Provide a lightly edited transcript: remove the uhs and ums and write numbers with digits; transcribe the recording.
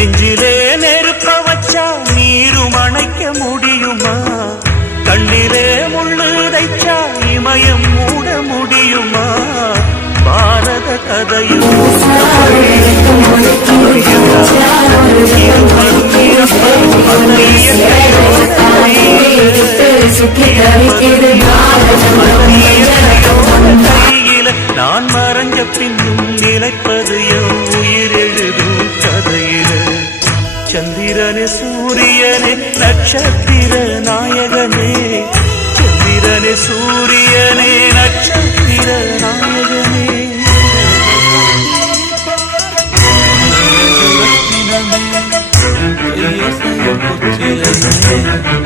நெஞ்சிலே நெருப்ப வச்சா நீரும் அணைக்க முடியுமா? கண்ணிலே முள்ளு தைச்சா இமயம் மூட முடியுமா? பாரத கதையும் நான் மறைஞ்ச பின்னும் நிலைப்பது என் உயிர் எழுதும் கதையில. சந்திரனே சூரியனே நட்சத்திர நாயகனே, சந்திரனே சூரியனே நட்சத்திர நாயகனே. Yes, I am